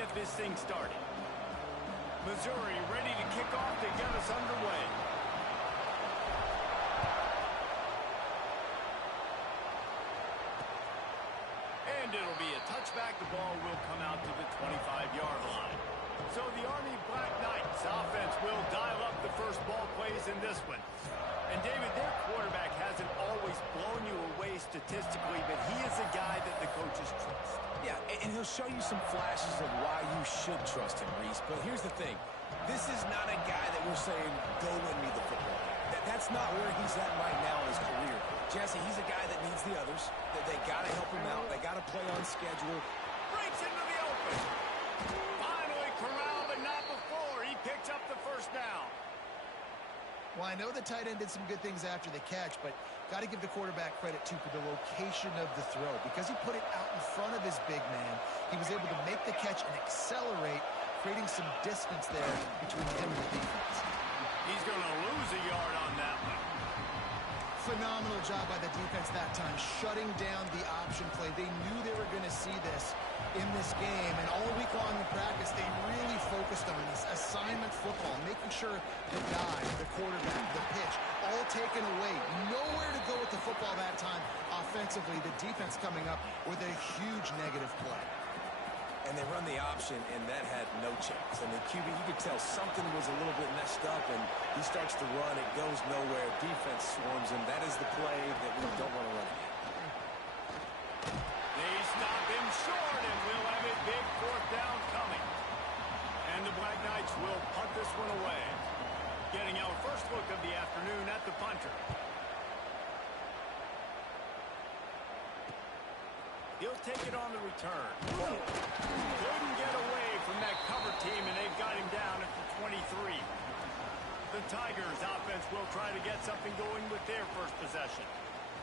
get this thing started. Missouri ready to kick off to get us underway. And it'll be a touchback. The ball will come out to the 25-yard line. So the Army Black Knights offense will dial up the first ball plays in this one. And David, their quarterback hasn't always blown you away statistically, but he is a guy that the coaches trust. Yeah, and he'll show you some flashes of why you should trust him, Reese. But here's the thing. This is not a guy that we're saying, go win me the football. That's not where he's at right now in his career. Jesse, he's a guy that needs the others. They got to help him out. They got to play on schedule. Breaks into the open. Finally corralled, but not before. He picks up the first down. Well, I know the tight end did some good things after the catch, but got to give the quarterback credit, too, for the location of the throw. Because he put it out in front of his big man, he was able to make the catch and accelerate, creating some distance there between him and the defense. He's going to lose a yard on that one. Phenomenal job by the defense that time, shutting down the option play. They knew they were going to see this in this game, and all week long in practice, they really focused on this assignment football, making sure the guy, the quarterback, the pitch, all taken away. Nowhere to go with the football that time offensively. The defense coming up with a huge negative play. And they run the option, and that had no chance. And the QB, you could tell something was a little bit messed up, and he starts to run. It goes nowhere. Defense swarms him. That is the play that we don't want to run again. They stop him short, and we'll have a big fourth down coming. And the Black Knights will punt this one away. Getting our first look of the afternoon at the punter. He'll take it on the return. Couldn't get away from that cover team, and they've got him down at the 23. The Tigers offense will try to get something going with their first possession.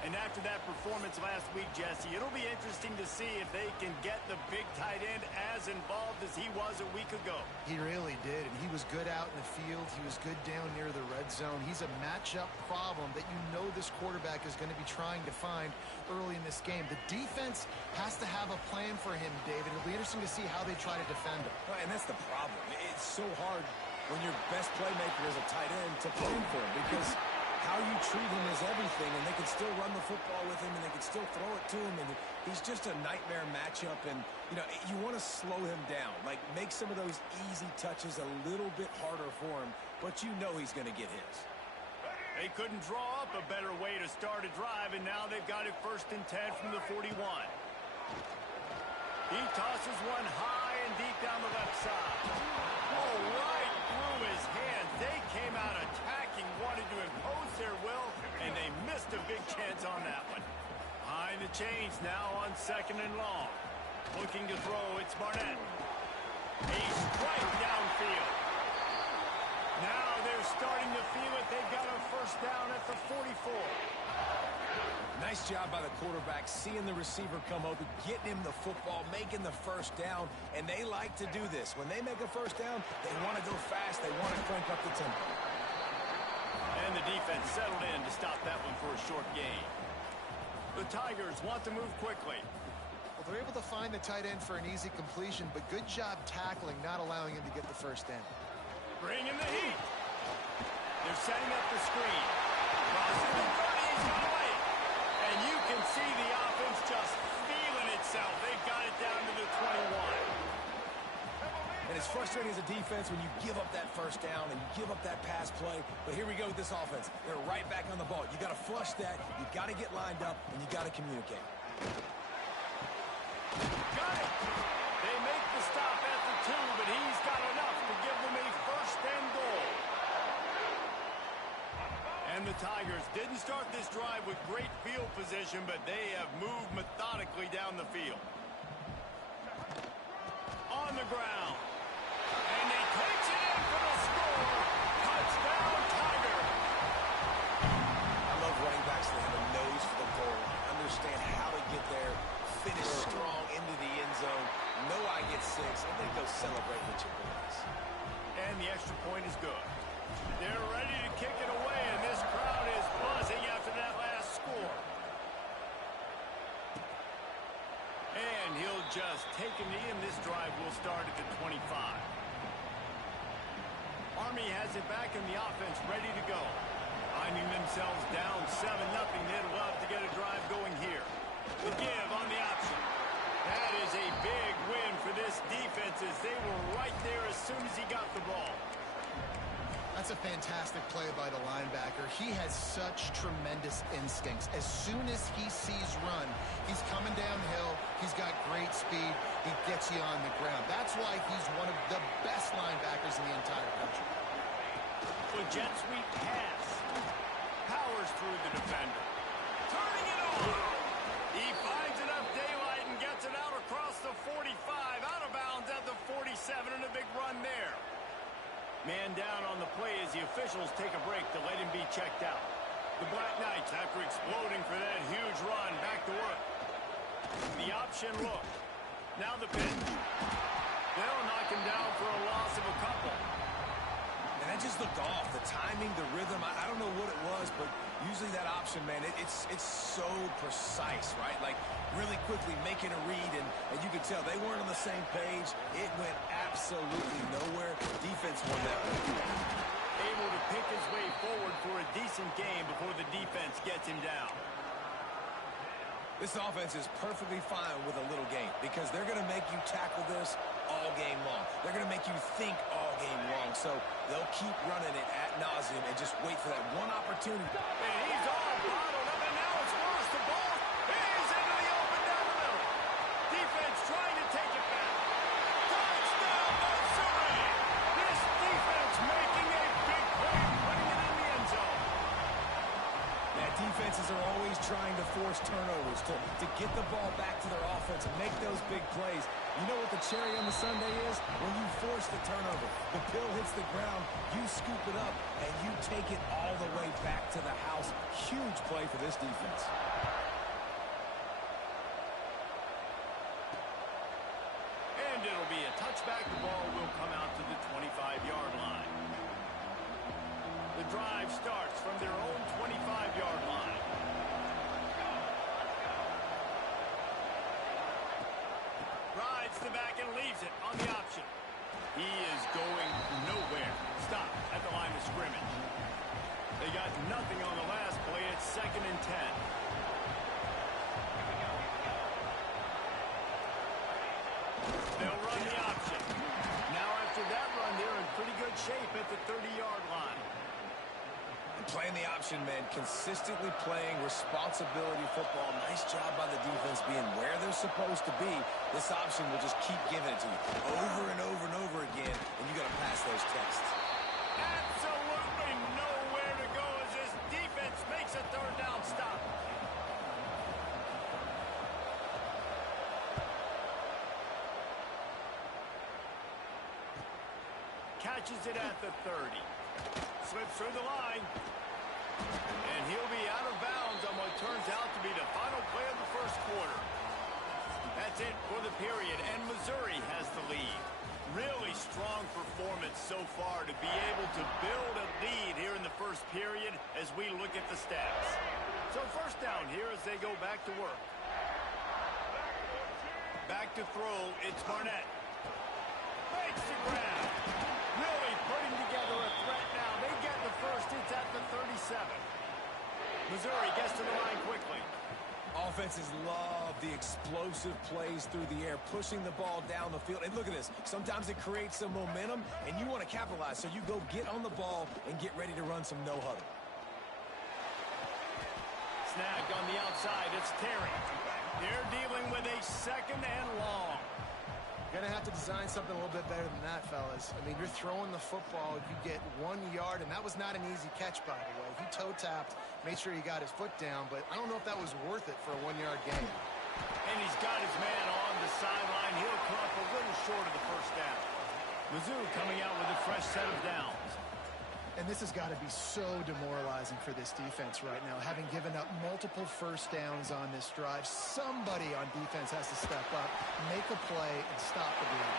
And after that performance last week, Jesse, it'll be interesting to see if they can get the big tight end as involved as he was a week ago. He really did, and he was good out in the field. He was good down near the red zone. He's a matchup problem that you know this quarterback is going to be trying to find early in this game. The defense has to have a plan for him, David. It'll be interesting to see how they try to defend him. Right, and that's the problem. It's so hard when your best playmaker is a tight end to plan for him, because how you treat him is everything, and they can still run the football with him, and they can still throw it to him, and he's just a nightmare matchup. And, you know, you want to slow him down, like make some of those easy touches a little bit harder for him, but you know he's going to get his. They couldn't draw up a better way to start a drive, and now they've got it 1st and 10 from the 41. He tosses one high and deep down the left side. Oh, right through his hands. They came out attacking, wanted to impose their will, and they missed a big chance on that one. Behind the chains now on 2nd and long. Looking to throw, it's Barnett. A strike downfield. Now they're starting to feel it. They've got a first down at the 44. Nice job by the quarterback, seeing the receiver come open, getting him the football, making the first down, and they like to do this. When they make a first down, they want to go fast. They want to crank up the tempo. And the defense settled in to stop that one for a short gain. The Tigers want to move quickly. Well, they're able to find the tight end for an easy completion, but good job tackling, not allowing him to get the first down. Bring in the heat. They're setting up the screen. Crossing the 30, he's got away. And you can see the offense just feeling itself. They've got it down to the 21. And it's frustrating as a defense when you give up that first down and you give up that pass play. But here we go with this offense. They're right back on the ball. You got to flush that. You got to get lined up, and you got to communicate. Got it. They make the stop at the 2, but he's got enough to give them a first and goal. And the Tigers didn't start this drive with great field position, but they have moved methodically down the field. On the ground. And he takes it in for the score. Touchdown, Tiger. I love running backs that have a nose for the goal line. Understand how to get there, finish strong into the end zone, know I get 6, and then go celebrate with your boys. And the extra point is good. They're ready to kick it away, and this crowd is buzzing after that last score. And he'll just take a knee, and this drive will start at the Army has it back in the offense, ready to go. Finding themselves down 7-0, they'd love to get a drive going here. The give on the option. That is a big win for this defense as they were right there as soon as he got the ball. That's a fantastic play by the linebacker. He has such tremendous instincts. As soon as he sees run, he's coming downhill. He's got great speed. He gets you on the ground. That's why he's one of the best linebackers in the entire country. A jet sweep pass. Powers through the defender. Turning it on. He finds enough daylight and gets it out across the 45. Out of bounds at the 47 and a big run there. Man down on the play as the officials take a break to let him be checked out. The Black Knights, after exploding for that huge run, back to work. The option look. Now the pitch. They'll knock him down for a loss of a couple. And that just looked off. The timing, the rhythm, I don't know what it was, but usually that option, man, it's so precise, right? Like, really quickly making a read, and you could tell they weren't on the same page. It went absolutely nowhere. Defense won that one. Able to pick his way forward for a decent game before the defense gets him down. This offense is perfectly fine with a little game because they're going to make you tackle this all game long. They're going to make you think all game long. So they'll keep running it ad nauseum and just wait for that one opportunity. And he's all bottled up, and now it's worse. The ball is into the open down the middle. Defense trying to take it back. Touchdown, Missouri! This defense making a big play, putting it in the end zone. Yeah, defenses are always trying to force turnovers to get the ball back to their offense and make those big plays. You know what the cherry on the sundae is? When you force the turnover, the pill hits the ground, you scoop it up, and you take it all the way back to the house. Huge play for this defense. And it'll be a touchback. The ball will come out to the 25-yard line. The drive starts from their own 25-yard line. Rides the back and leaves it on the option. He is going nowhere. Stop at the line of scrimmage. They got nothing on the last play. It's 2nd and 10. They'll run the option. Now after that run, they're in pretty good shape at the 30-yard line. Playing the option, man, consistently playing responsibility football. Nice job by the defense being where they're supposed to be. This option will just keep giving it to you over and over and over again, and you got to pass those tests. Absolutely nowhere to go as this defense makes a 3rd down stop. Catches it at the 30. Slips through the line. And he'll be out of bounds on what turns out to be the final play of the 1st quarter. That's it for the period, and Missouri has the lead. Really strong performance so far to be able to build a lead here in the 1st period as we look at the stats. So 1st down here as they go back to work. Back to throw, it's Barnett. Makes the grab. Really putting together a threat now. They get the 1st. It's at the 37. Missouri gets to the line quickly. Offenses love the explosive plays through the air, pushing the ball down the field. And look at this. Sometimes it creates some momentum, and you want to capitalize. So you go get on the ball and get ready to run some no-huddle. Snagged on the outside. It's Terry. They're dealing with a 2nd and long. Going to have to design something a little bit better than that, fellas. I mean, you're throwing the football, you get 1 yard, and that was not an easy catch, by the way. He toe-tapped, made sure he got his foot down, but I don't know if that was worth it for a 1-yard gain. And he's got his man on the sideline. He'll come up a little short of the 1st down. Mizzou coming out with a fresh set of downs. And this has got to be so demoralizing for this defense right now. Having given up multiple 1st downs on this drive, somebody on defense has to step up, make a play, and stop the bleed.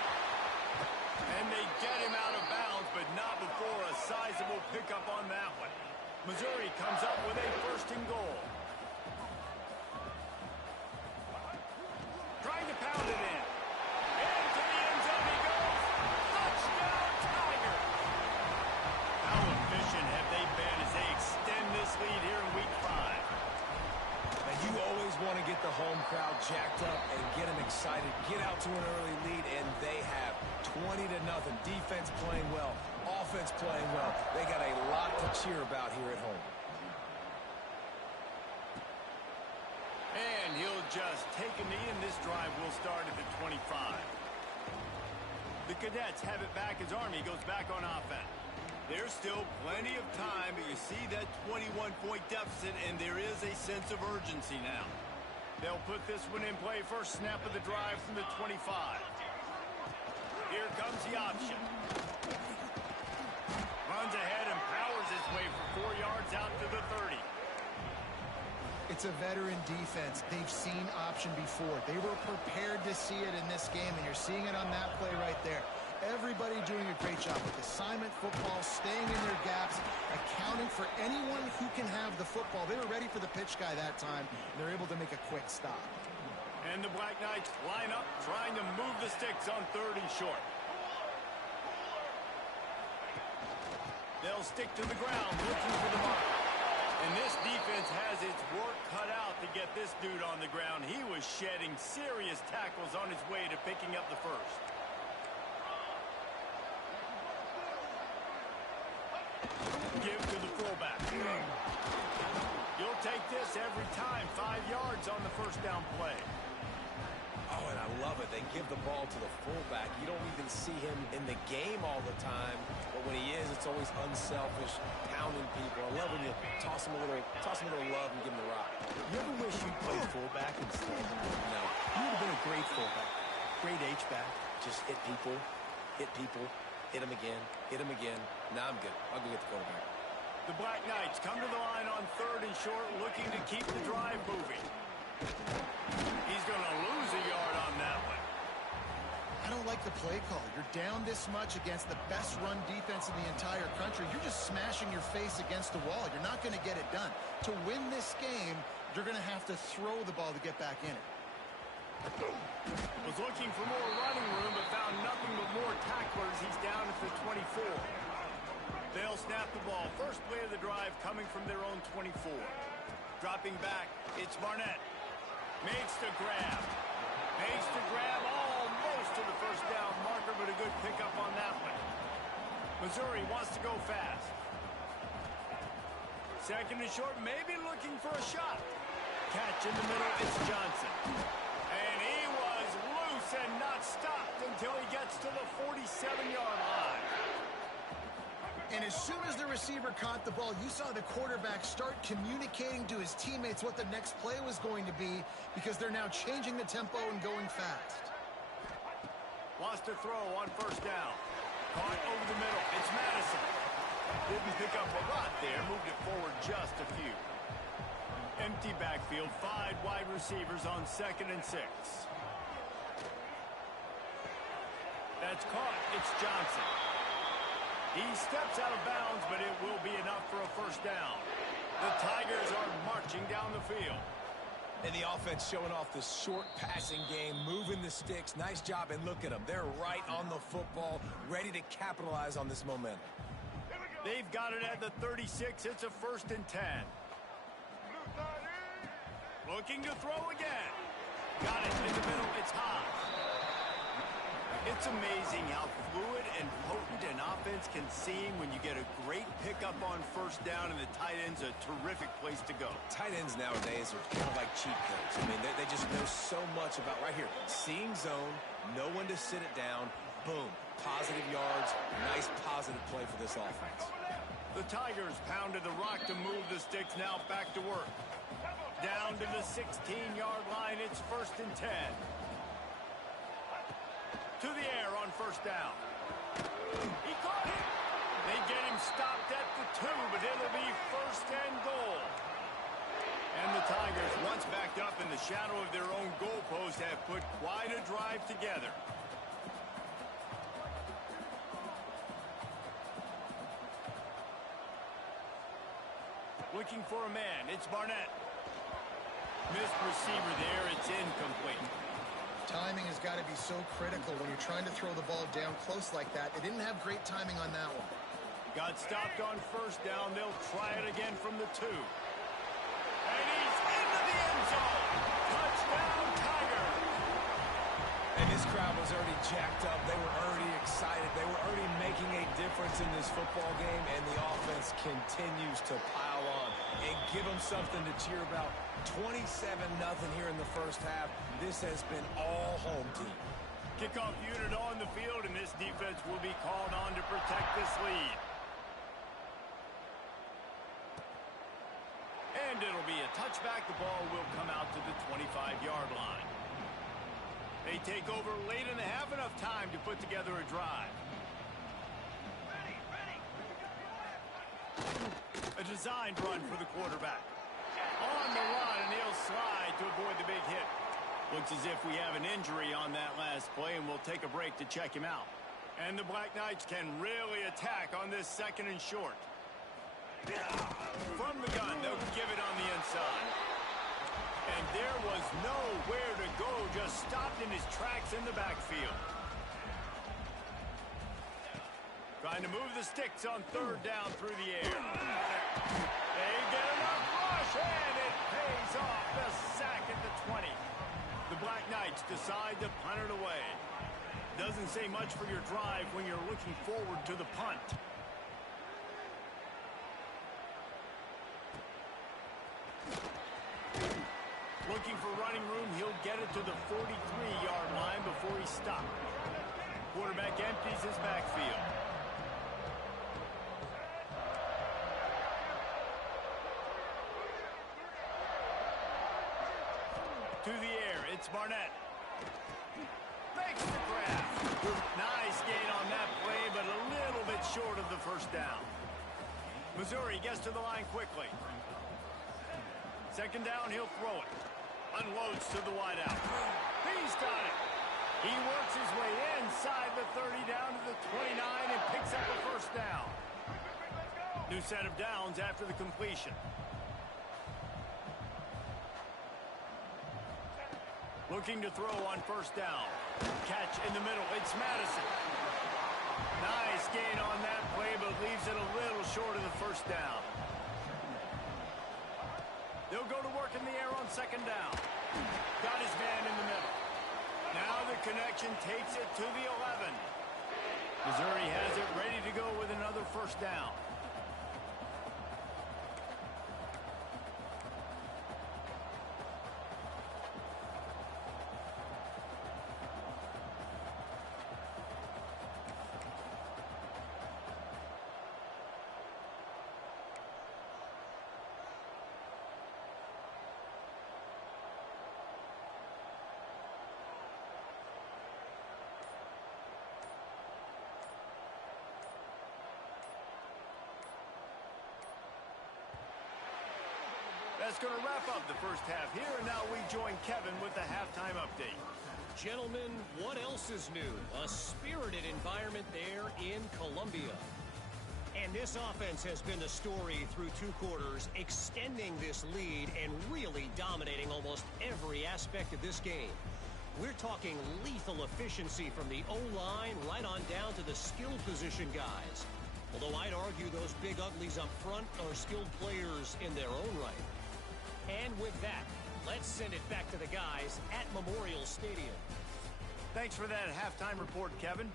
And they get him out of bounds, but not before a sizable pickup on that one. Missouri comes up with a 1st and goal. Trying to pound it in. Into the end zone he goes. Touchdown, Tiger. to an early lead, and they have 20-0. Defense playing well, offense playing well. They got a lot to cheer about here at home. And he'll just take a knee, and this drive will start at the 25. The Cadets have it back as Army goes back on offense. There's still plenty of time, but you see that 21-point deficit, and there is a sense of urgency now. They'll put this one in play. First snap of the drive from the 25. Here comes the option. Runs ahead and powers his way for 4 yards out to the 30. It's a veteran defense. They've seen option before. They were prepared to see it in this game, and you're seeing it on that play right there. Everybody doing a great job with assignment football, staying in their gaps, accounting for anyone who can have the football. They were ready for the pitch guy that time. They're able to make a quick stop. And the Black Knights line up, trying to move the sticks on 3rd and short. They'll stick to the ground, looking for the mark. And this defense has its work cut out to get this dude on the ground. He was shedding serious tackles on his way to picking up the first. Give to the fullback. You'll take this every time. 5 yards on the first down play. Oh, and I love it. They give the ball to the fullback. You don't even see him in the game all the time, but when he is, it's always unselfish, pounding people. I love when you toss him a little love and give him the rock. You ever wish you played fullback instead? No. You would have been a great fullback. Great H-back. Just hit people, hit him again. Nah, I'm good. I'll go get the quarterback. The Black Knights come to the line on 3rd and short, looking to keep the drive moving. He's going to lose a yard on that one. I don't like the play call. You're down this much against the best run defense in the entire country. You're just smashing your face against the wall. You're not going to get it done. To win this game, you're going to have to throw the ball to get back in it. Was looking for more running room, but found nothing but more tacklers. He's down at the 24. They'll snap the ball. First play of the drive coming from their own 24. Dropping back, it's Barnett. Makes the grab. Almost to the first down marker, but a good pickup on that one. Missouri wants to go fast. 2nd and short, maybe looking for a shot. Catch in the middle, it's Johnson. And he was loose and not stopped until he gets to the 47-yard line. And as soon as the receiver caught the ball, you saw the quarterback start communicating to his teammates what the next play was going to be, because they're now changing the tempo and going fast. Wants to throw on 1st down. Caught over the middle. It's Madison. Didn't pick up a lot there. Moved it forward just a few. Empty backfield. 5 wide receivers on 2nd and 6. That's caught. It's Johnson. He steps out of bounds, but it will be enough for a 1st down. The Tigers are marching down the field. And the offense showing off the short passing game, moving the sticks. Nice job, and look at them. They're right on the football, ready to capitalize on this momentum. They've got it at the 36. It's a 1st and 10. Looking to throw again. Got it in the middle. It's high. It's amazing how fluid and potent an offense can seem when you get a great pickup on 1st down, and the tight end's a terrific place to go. Tight ends nowadays are kind of like cheat codes. I mean, they just know so much about, right here, seeing zone, know when to sit it down, boom, positive yards, nice positive play for this offense. The Tigers pounded the rock to move the sticks, now back to work. Down to the 16-yard line, it's 1st and 10. To the air on 1st down. He caught it. They get him stopped at the 2, but it'll be 1st and goal. And the Tigers, once backed up in the shadow of their own goalpost, have put quite a drive together. Looking for a man. It's Barnett. Missed receiver there. It's incomplete. Timing has got to be so critical when you're trying to throw the ball down close like that. They didn't have great timing on that one. Got stopped on 1st down. They'll try it again from the 2. And he's into the end zone. Touchdown, Tigers. And This crowd was already jacked up. They were already excited. They were already making a difference in this football game, and the offense continues to pile on and give them something to cheer about. 27-0 here in the first half. This has been all home team. Kickoff unit on the field, and this defense will be called on to protect this lead. And it'll be a touchback. The ball will come out to the 25-yard line. They take over late in the half, enough time to put together a drive. A designed run for the quarterback. On the run, and he'll slide to avoid the big hit. Looks as if we have an injury on that last play, and we'll take a break to check him out. And the Black Knights can really attack on this second and short. From the gun, they'll give it on the inside. And there was nowhere to go, just stopped in his tracks in the backfield. Trying to move the sticks on third down through the air. They get enough rush, and it pays off. The sack at the 20. The Black Knights decide to punt it away. Doesn't say much for your drive when you're looking forward to the punt. Looking for running room, he'll get it to the 43-yard line before he stopped. Quarterback empties his backfield. To the air, it's Barnett. Makes the grab. Nice gain on that play, but a little bit short of the first down. Missouri gets to the line quickly. Second down, he'll throw it. Unloads to the wideout. He's got it. He works his way inside the 30 down to the 29 and picks up a first down. New set of downs after the completion. Looking to throw on first down. Catch in the middle. It's Madison. Nice gain on that play, but leaves it a little short of the first down. They'll go to work in the air on second down. Got his man in the middle. Now the connection takes it to the 11. Missouri has it ready to go with another first down. That's going to wrap up the first half here, and now we join Kevin with the halftime update. Gentlemen, what else is new? A spirited environment there in Columbia. And this offense has been the story through two quarters, extending this lead and really dominating almost every aspect of this game. We're talking lethal efficiency from the O-line right on down to the skill position guys. Although I'd argue those big uglies up front are skilled players in their own right. And with that, let's send it back to the guys at Memorial Stadium. Thanks for that halftime report, Kevin.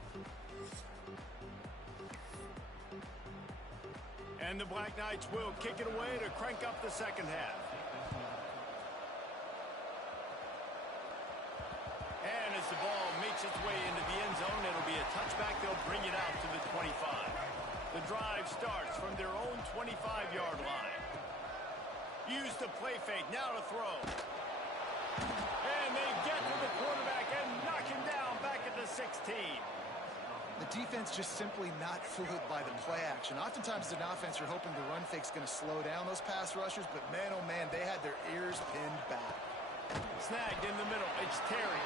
And the Black Knights will kick it away to crank up the second half. And as the ball makes its way into the end zone, it'll be a touchback. They'll bring it out to the 25. The drive starts from their own 25-yard line. Use the play fake, now to throw. And they get to the quarterback and knock him down back at the 16. The defense just simply not fooled by the play action. Oftentimes as an offense, you're hoping the run fake's going to slow down those pass rushers, but man, oh man, they had their ears pinned back. Snagged in the middle, it's Terry.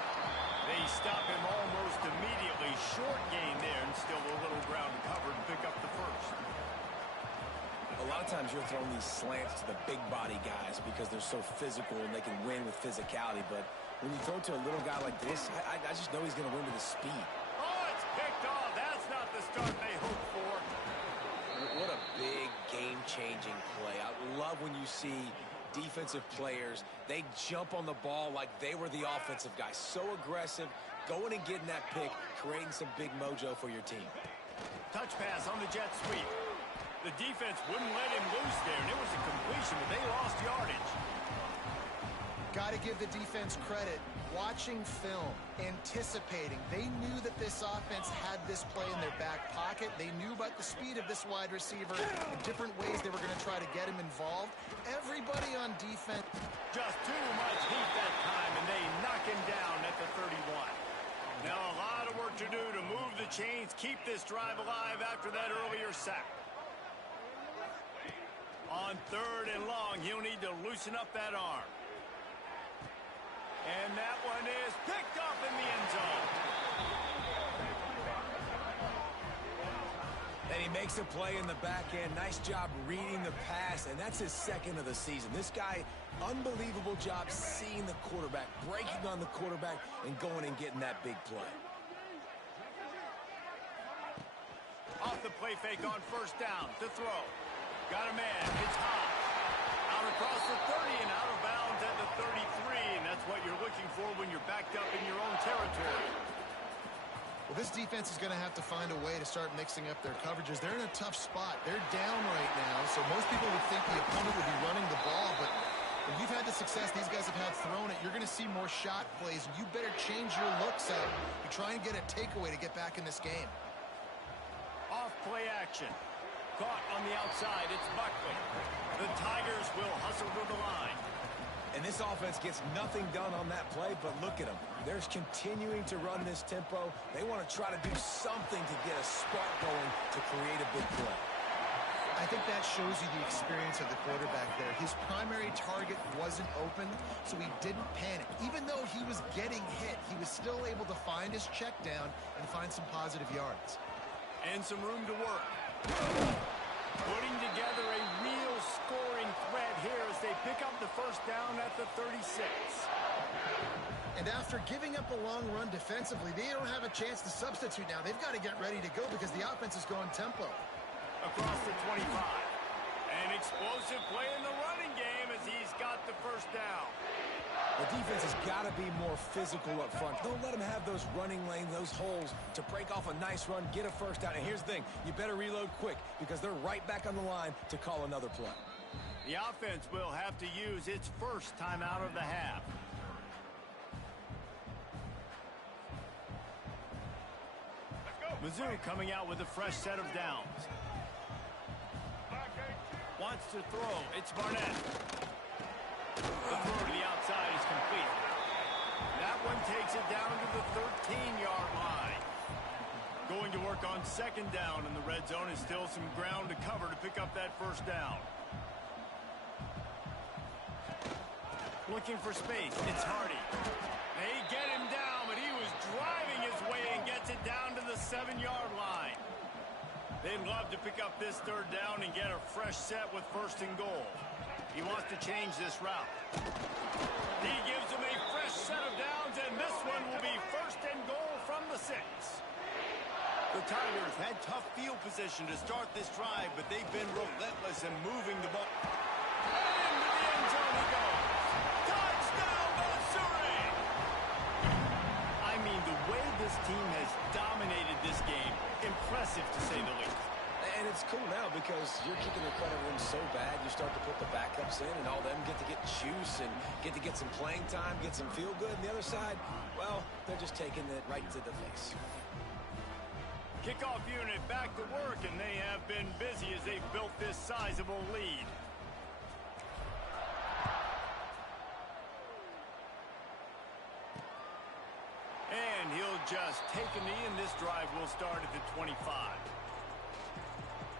They stop him almost immediately. Short gain there, and still a little ground to cover and pick up the first. A lot of times you're throwing these slants to the big body guys because they're so physical and they can win with physicality. But when you throw to a little guy like this, I just know he's going to win with his speed. Oh, it's picked off. That's not the start they hoped for. What a big game-changing play. I love when you see defensive players, they jump on the ball like they were the offensive guy. So aggressive, going and getting that pick, creating some big mojo for your team. Touch pass on the jet sweep. The defense wouldn't let him loose there, and it was a completion, but they lost yardage. Got to give the defense credit. Watching film, anticipating. They knew that this offense had this play in their back pocket. They knew about the speed of this wide receiver, the different ways they were going to try to get him involved. Everybody on defense. Just too much heat that time, and they knock him down at the 31. Now a lot of work to do to move the chains, keep this drive alive after that earlier sack. On 3rd and long, he'll need to loosen up that arm. And that one is picked off in the end zone. And he makes a play in the back end. Nice job reading the pass, and that's his 2nd of the season. This guy, unbelievable job seeing the quarterback, breaking on the quarterback, and going and getting that big play. Off the play fake on 1st down to throw. Got a man. It's high. Out across the 30 and out of bounds at the 33, and that's what you're looking for when you're backed up in your own territory. Well, this defense is going to have to find a way to start mixing up their coverages. They're in a tough spot. They're down right now, so most people would think the opponent would be running the ball, but when you've had the success these guys have had throwing it, you're going to see more shot plays, and you better change your looks up and try and get a takeaway to get back in this game. Off play action. Caught on the outside. It's Buckley. The Tigers will hustle to the line. And this offense gets nothing done on that play, but look at them. They're continuing to run this tempo. They want to try to do something to get a spark going to create a big play. I think that shows you the experience of the quarterback there. His primary target wasn't open, so he didn't panic. Even though he was getting hit, he was still able to find his check down and find some positive yards. And some room to work. Putting together a real scoring threat here as they pick up the 1st down at the 36. And after giving up a long run defensively, they don't have a chance to substitute now. They've got to get ready to go because the offense is going tempo. Across the 25. An explosive play in the running game as he's got the 1st down. The defense has got to be more physical up front. Don't let them have those running lanes, those holes to break off a nice run, get a 1st down. And here's the thing, you better reload quick because they're right back on the line to call another play. The offense will have to use its 1st timeout of the half. Mizzou coming out with a fresh set of downs. Wants to throw. It's Barnett. The throw to the outside is complete. That one takes it down to the 13-yard line. Going to work on 2nd down in the red zone is still some ground to cover to pick up that 1st down. Looking for space. It's Hardy. They get him down, but he was driving his way and gets it down to the 7-yard line. They'd love to pick up this 3rd down and get a fresh set with 1st and goal. He wants to change this route. He gives them a fresh set of downs, and this one will be 1st and goal from the 6. The Tigers had tough field position to start this drive, but they've been relentless in moving the ball. And into the end zone he goes. Touchdown, Missouri! I mean, the way this team has dominated this game, impressive to say the least. And it's cool now because you're kicking the credit room so bad, you start to put the backups in, and all them get to get juice and get to get some playing time, get some feel good. And the other side, well, they're just taking it right to the face. Kickoff unit back to work, and they have been busy as they've built this sizable lead. And he'll just take a knee, and this drive will start at the 25.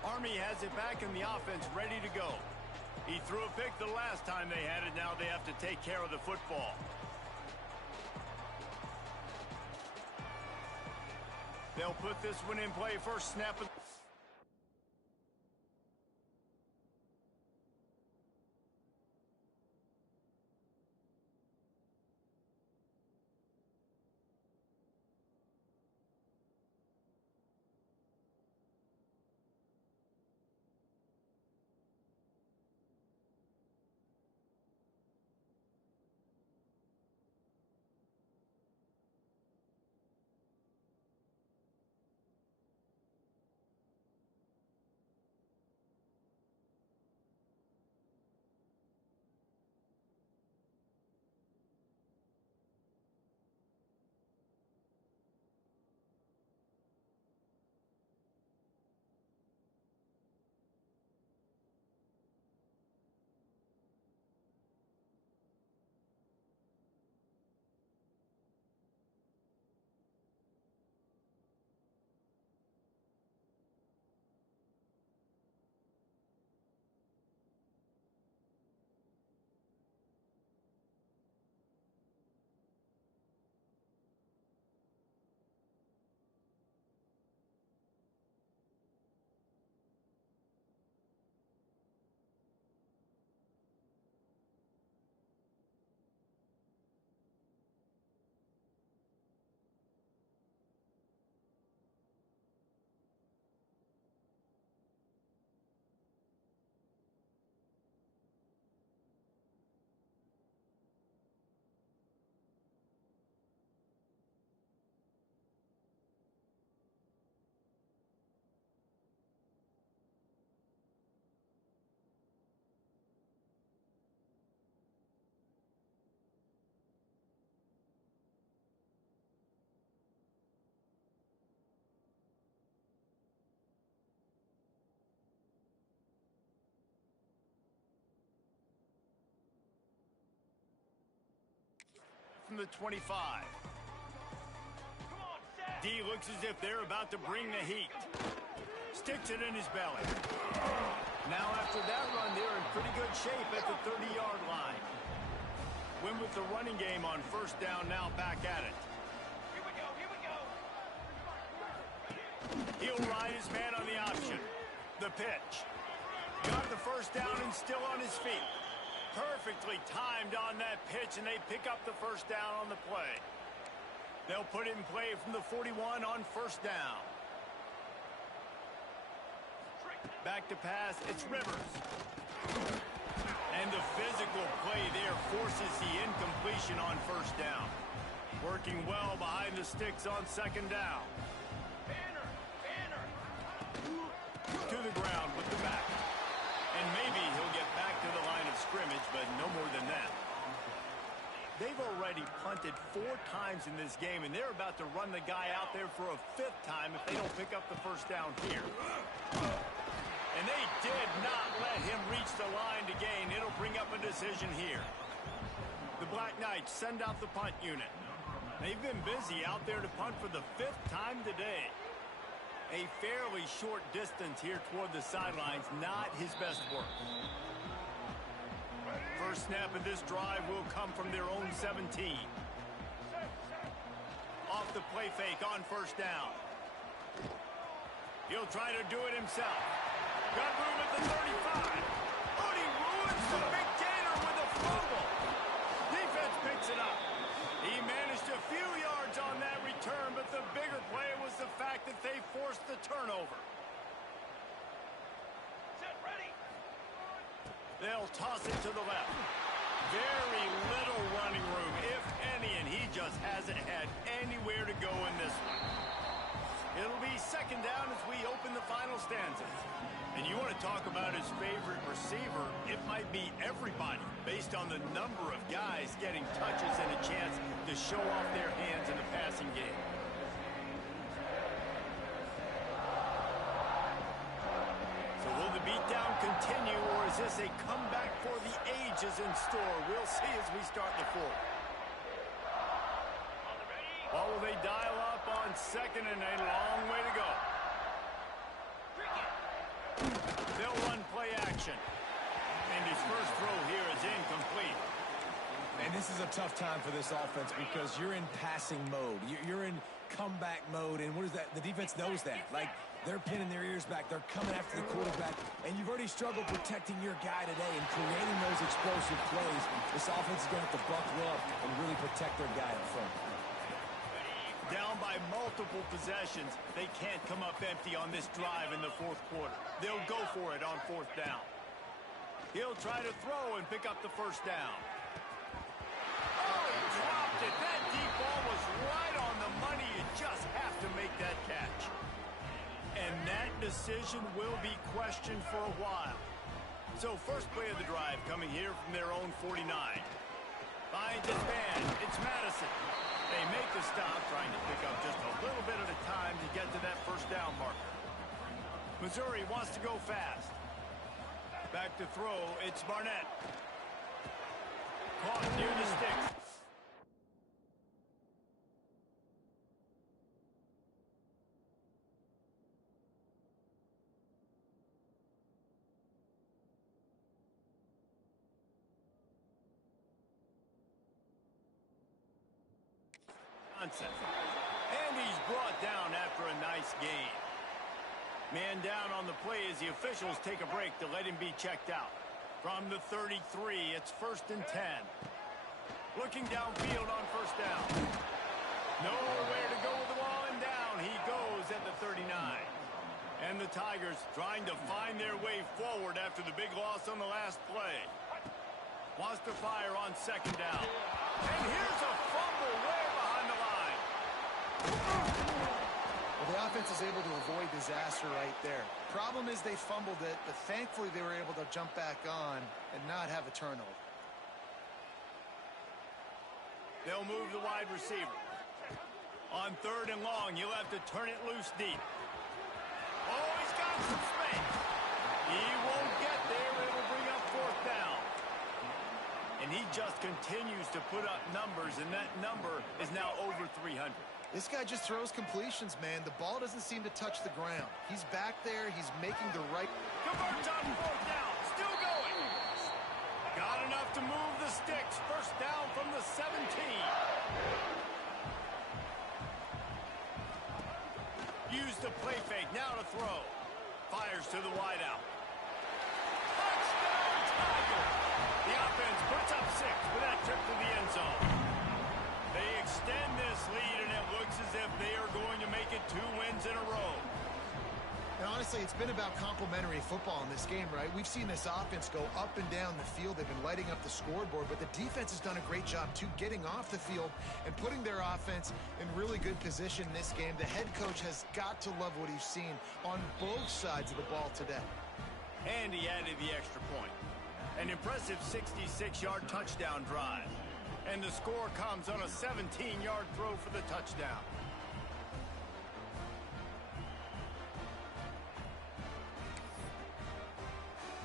Army has it back in the offense, ready to go. He threw a pick the last time they had it. Now they have to take care of the football. They'll put this one in play. First snap of from the 25. D looks as if they're about to bring the heat. Sticks it in his belly. Now after that run, they're in pretty good shape at the 30-yard line. Win with the running game on first down, now back at it. He'll ride his man on the option. The pitch. Got the first down and still on his feet. Perfectly timed on that pitch, and they pick up the first down on the play. They'll put it in play from the 41 on first down. Back to pass, it's Rivers. And the physical play there forces the incompletion on first down. Working well behind the sticks on second down. To the ground with the back. And maybe he'll get back to the line of scrimmage, but no more than that. They've already punted 4 times in this game, and they're about to run the guy out there for a 5th time if they don't pick up the first down here. And they did not let him reach the line to gain. It'll bring up a decision here. The Black Knights send out the punt unit. They've been busy out there to punt for the 5th time today. A fairly short distance here toward the sidelines, not his best work. First snap of this drive will come from their own 17. Off the play fake on first down. He'll try to do it himself. Got room at the 35. Oh, he ruins the big gainer with a fumble. Defense picks it up. He managed a few yards on that return, but the bigger play was the fact that they forced the turnover. They'll toss it to the left. Very little running room, if any, and he just hasn't had anywhere to go in this one. It'll be second down as we open the final stanzas. And you want to talk about his favorite receiver, it might be everybody, based on the number of guys getting touches and a chance to show off their hands in the passing game. So will the beatdown continue, or is this a comeback for the ages in store? We'll see as we start the 4th. Or will they dial up on second and a long way to go? They'll run play action. And his first throw here is incomplete. And this is a tough time for this offense because you're in passing mode. You're in comeback mode. And what is that? The defense knows that. Like, they're pinning their ears back. They're coming after the quarterback. And you've already struggled protecting your guy today and creating those explosive plays. This offense is going to have to buckle up and really protect their guy up front. Down by multiple possessions, they can't come up empty on this drive in the 4th quarter. They'll go for it on 4th down. He'll try to throw and pick up the first down. Oh, he dropped it. That deep ball was right on the money. You just have to make that catch. And that decision will be questioned for a while. So first play of the drive coming here from their own 49. Finds his man. It's Madison. They make the stop, trying to pick up just a little bit at a time to get to that first down marker. Missouri wants to go fast. Back to throw, it's Barnett. Caught near the sticks. And he's brought down after a nice gain. Man down on the play as the officials take a break to let him be checked out. From the 33, it's 1st and 10. Looking downfield on first down. Nowhere to go with the ball, and down he goes at the 39. And the Tigers trying to find their way forward after the big loss on the last play. Wants to fire on second down. And here's a fumble way behind the line. Well, the offense is able to avoid disaster right there. Problem is they fumbled it, but thankfully they were able to jump back on and not have a turnover. They'll move the wide receiver. On 3rd and long, you'll have to turn it loose deep. Oh, he's got some space. He won't get there. It'll bring up 4th down. And And he just continues to put up numbers, and that number is now over 300. This guy just throws completions, man. The ball doesn't seem to touch the ground. He's back there. He's making the right... Converts on fourth down. Still going. Got enough to move the sticks. First down from the 17. Use the play fake. Now to throw. Fires to the wideout. Touchdown, Tiger! The offense puts up 6 with that trip to the end zone. They extend this lead, and it looks as if they are going to make it 2 wins in a row. And honestly, it's been about complementary football in this game, right? We've seen this offense go up and down the field. They've been lighting up the scoreboard, but the defense has done a great job, too, getting off the field and putting their offense in really good position in this game. The head coach has got to love what he's seen on both sides of the ball today. And he added the extra point. An impressive 66-yard touchdown drive. And the score comes on a 17-yard throw for the touchdown.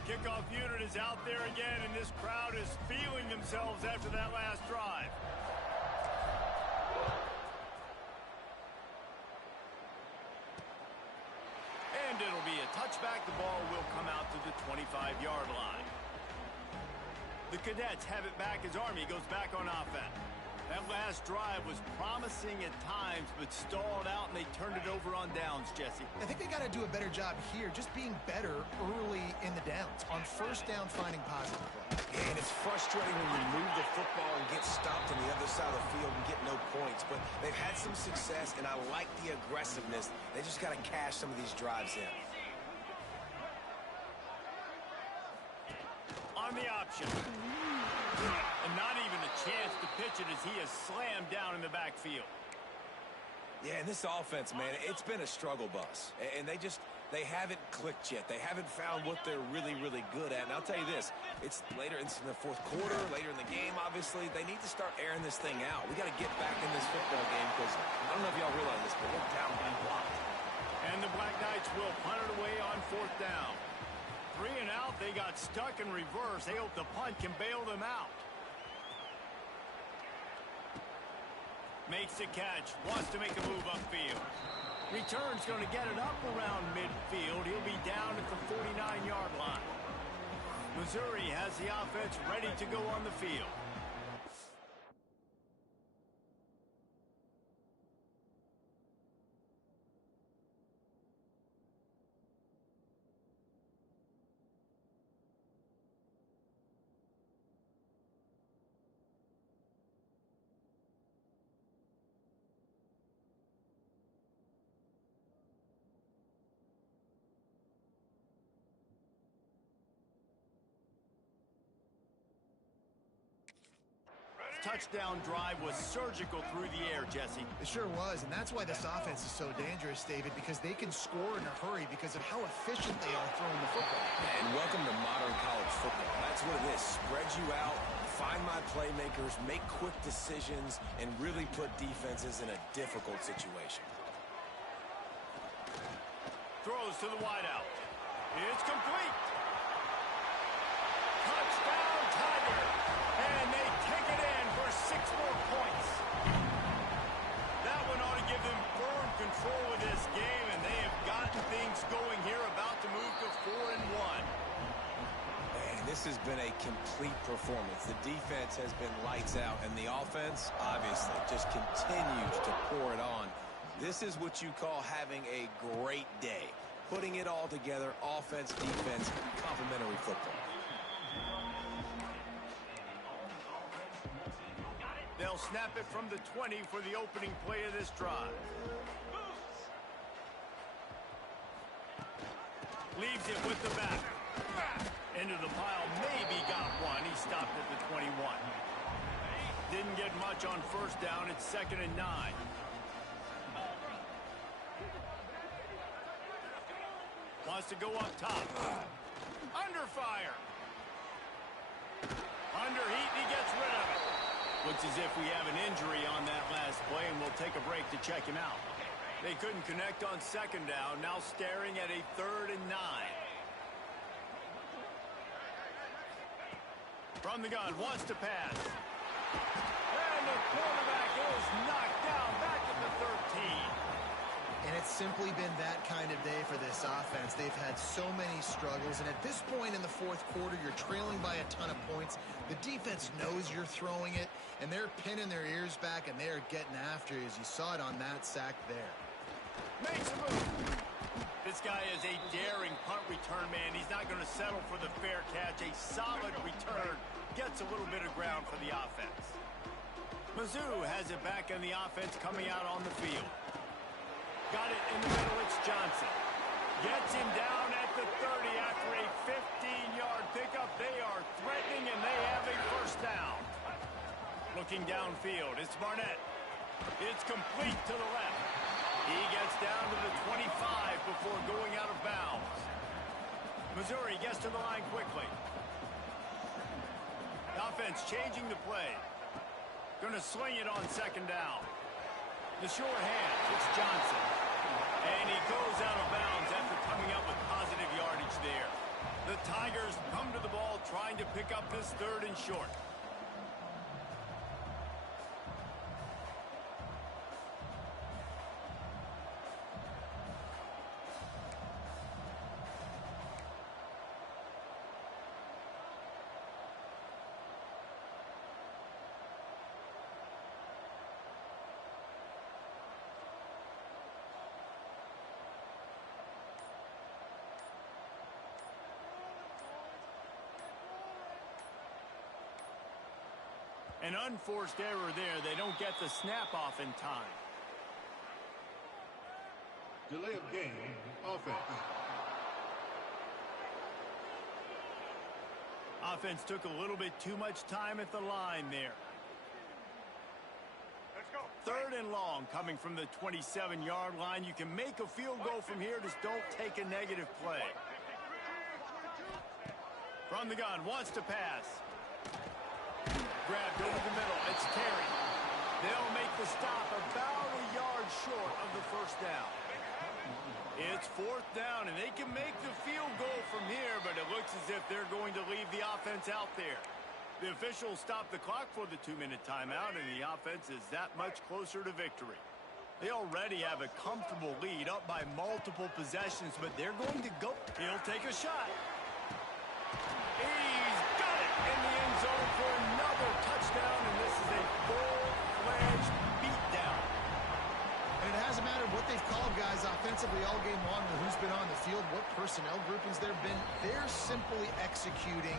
Kickoff unit is out there again, and this crowd is feeling themselves after that last drive. And it'll be a touchback. The ball will come out to the 25-yard line. The Cadets have it back as Army goes back on offense. That last drive was promising at times, but stalled out, and they turned it over on downs, Jesse. I think they got to do a better job here, just being better early in the downs. On first down, finding positive play. And it's frustrating when you move the football and get stopped on the other side of the field and get no points. But they've had some success, and I like the aggressiveness. They just got to cash some of these drives in. On the option. And not even a chance to pitch it as he is slammed down in the backfield. Yeah, and this offense, man, it's been a struggle bus. And they haven't clicked yet. They haven't found what they're really, really good at. And I'll tell you this, it's later in the fourth quarter, later in the game, obviously. They need to start airing this thing out. We got to get back in this football game because I don't know if y'all realize this, but we're down by a lot. And the Black Knights will punt it away on fourth down. 3 and out, they got stuck in reverse. They hope the punt can bail them out. Makes a catch, wants to make a move upfield. Return's going to get it up around midfield. He'll be down at the 49-yard line. Missouri has the offense ready to go on the field. Touchdown drive was surgical through the air, Jesse. It sure was, and that's why this offense is so dangerous, David, because they can score in a hurry because of how efficient they are throwing the football. And welcome to modern college football. That's what it is. Spread you out, find my playmakers, make quick decisions, and really put defenses in a difficult situation. Throws to the wideout. It's complete. Touchdown, Tiger. And they take it in for 6 more points. That one ought to give them firm control of this game, and they have gotten things going here, about to move to 4-1. Man, this has been a complete performance. The defense has been lights out, and the offense, obviously, just continues to pour it on. This is what you call having a great day. Putting it all together, offense, defense, complementary football. They'll snap it from the 20 for the opening play of this drive. Leaves it with the back. Into the pile, maybe got one. He stopped at the 21. Didn't get much on first down. It's 2nd and 9. Wants to go up top. Under fire. Under heat, and he gets rid of it. Looks as if we have an injury on that last play, and we'll take a break to check him out. They couldn't connect on 2nd down, now staring at a 3rd and 9. From the gun, wants to pass. And the quarterback is knocked down back at the 13. And it's simply been that kind of day for this offense. They've had so many struggles, and at this point in the fourth quarter, you're trailing by a ton of points. The defense knows you're throwing it, and they're pinning their ears back, and they're getting after you, as you saw it on that sack there. Makes a move. This guy is a daring punt return man. He's not going to settle for the fair catch. A solid return gets a little bit of ground for the offense. Mizzou has it back in the offense coming out on the field. Got it in the middle. It's Johnson. Gets him down at the 30 after a 15-yard pickup. They are threatening, and they have a first down. Looking downfield, it's Barnett. It's complete to the left. He gets down to the 25 before going out of bounds. Missouri gets to the line quickly. The offense changing the play. Going to sling it on second down. The sure hands, it's Johnson. And he goes out of bounds after coming up with positive yardage there. The Tigers come to the ball trying to pick up this third and short. An unforced error there. They don't get the snap off in time. Delay of game, offense. Offense took a little bit too much time at the line there. Let's go. Third and long coming from the 27-yard line. You can make a field goal from here. Just don't take a negative play. From the gun, wants to pass. Grabbed over the middle. It's Terry. They'll make the stop about a yard short of the first down. It's fourth down, and they can make the field goal from here, but it looks as if they're going to leave the offense out there. The officials stop the clock for the 2-minute timeout, and the offense is that much closer to victory. They already have a comfortable lead up by multiple possessions, but they're going to go. He'll take a shot. He's got it in the end zone for another touchdown, and this is a full-fledged beatdown. And it hasn't mattered what they've called guys offensively all game long or who's been on the field, what personnel groupings there have been. They're simply executing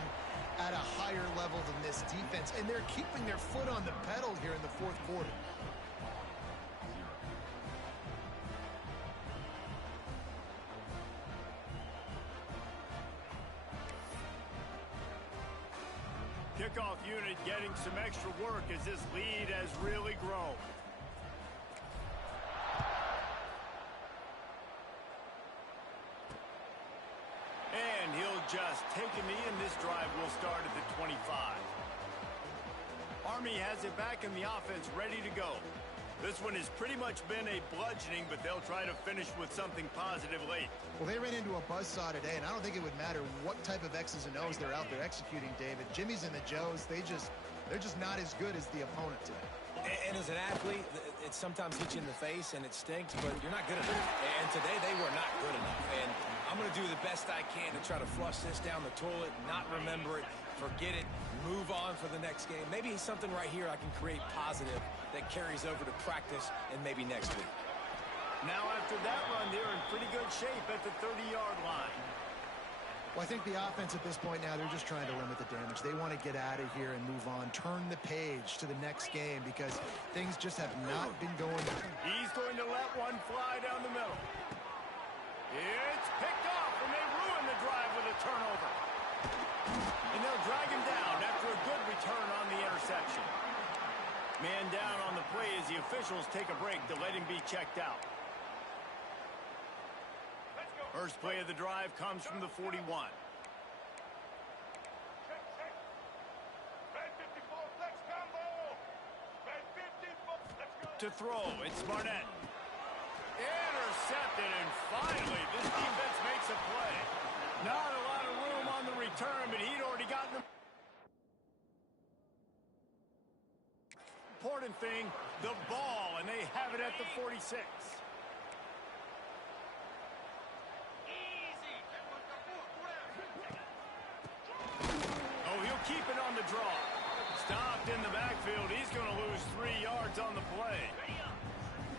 at a higher level than this defense, and they're keeping their foot on the pedal here in the fourth quarter. Kickoff unit getting some extra work as this lead has really grown. And he'll just take a knee, and this drive will start at the 25. Army has it back in the offense, ready to go. This one has pretty much been a bludgeoning, but they'll try to finish with something positive late. Well, they ran into a buzzsaw today, and I don't think it would matter what type of X's and O's they're out there executing, David. Jimmy's and the Joes, they're just not as good as the opponent today. And as an athlete, it sometimes hits you in the face, and it stinks, but you're not good enough. And today, they were not good enough. And I'm going to do the best I can to try to flush this down the toilet, not remember it, forget it, move on for the next game. Maybe something right here I can create positive that carries over to practice and maybe next week. Now, after that run, they're in pretty good shape at the 30-yard line. Well, I think the offense at this point now, they're just trying to limit the damage. They want to get out of here and move on, turn the page to the next game because things just have not been going. He's going to let one fly down the middle. It's picked off, and they ruin the drive with a turnover. And they'll drag him down after a good return on the interception. Man down on the play as the officials take a break to let him be checked out. First play of the drive comes from the 41. To throw, it's Barnett. Intercepted, and finally, this defense makes a play. Not a lot of room on the return, but he'd already gotten the... important thing, the ball, and they have it at the 46. Oh, he'll keep it on the draw. Stopped in the backfield. He's going to lose 3 yards on the play.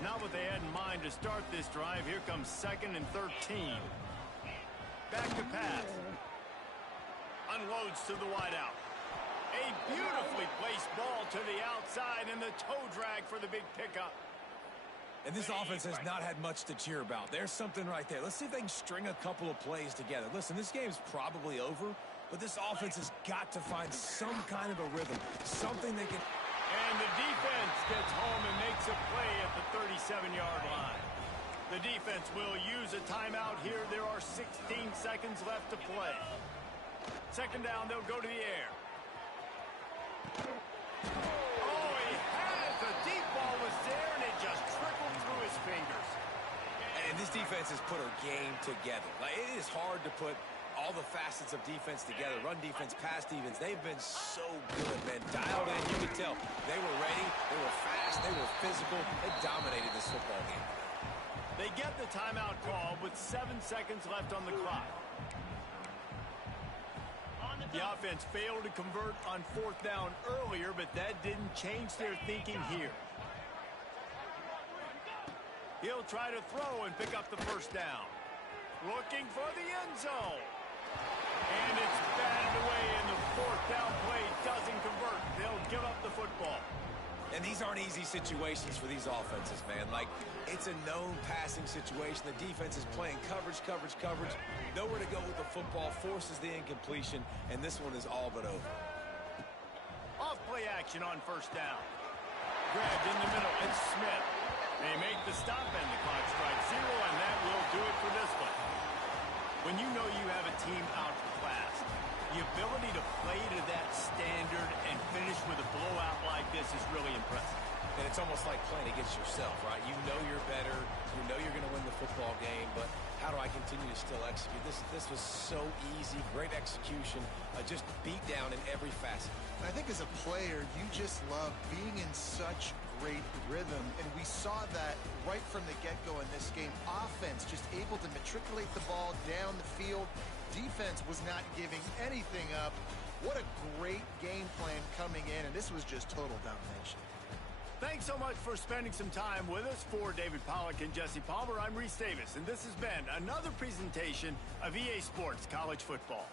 Not what they had in mind to start this drive. Here comes 2nd and 13. Back to pass. Unloads to the wideout. A beautifully placed ball to the outside and the toe drag for the big pickup. And this offense has not had much to cheer about. There's something right there. Let's see if they can string a couple of plays together. Listen, this game's probably over, but this offense has got to find some kind of a rhythm, something they can... And the defense gets home and makes a play at the 37-yard line. The defense will use a timeout here. There are 16 seconds left to play. 2nd down, they'll go to the air. Oh, he had it. The deep ball was there, and it just trickled through his fingers. And this defense has put a game together. Like, it is hard to put all the facets of defense together. Run defense, pass defense. They've been so good, man. Dialed in. You could tell they were ready. They were fast. They were physical. They dominated this football game. They get the timeout call with 7 seconds left on the clock. The offense failed to convert on 4th down earlier, but that didn't change their thinking here. He'll try to throw and pick up the 1st down. Looking for the end zone. And it's batted away, and the 4th down play doesn't convert. They'll give up the football. And these aren't easy situations for these offenses, man. Like, it's a known passing situation. The defense is playing coverage. Nowhere to go with the football, forces the incompletion, and this one is all but over. Off play action on 1st down. Grabbed in the middle, it's Smith. They make the stop, and the clock strikes 0, and that will do it for this one. When you know you have a team outclassed, the ability to play to that standard and finish with a blowout like this is really impressive. And it's almost like playing against yourself, right? You know you're better. You know you're going to win the football game, but how do I continue to still execute? This was so easy, great execution, just beat down in every facet. And I think as a player, you just love being in such great rhythm, and we saw that right from the get-go in this game. Offense just able to matriculate the ball down the field. Defense was not giving anything up. What a great game plan coming in, and this was just total domination. Thanks so much for spending some time with us. For David Pollack and Jesse Palmer, I'm Reese Davis, and this has been another presentation of EA Sports College Football.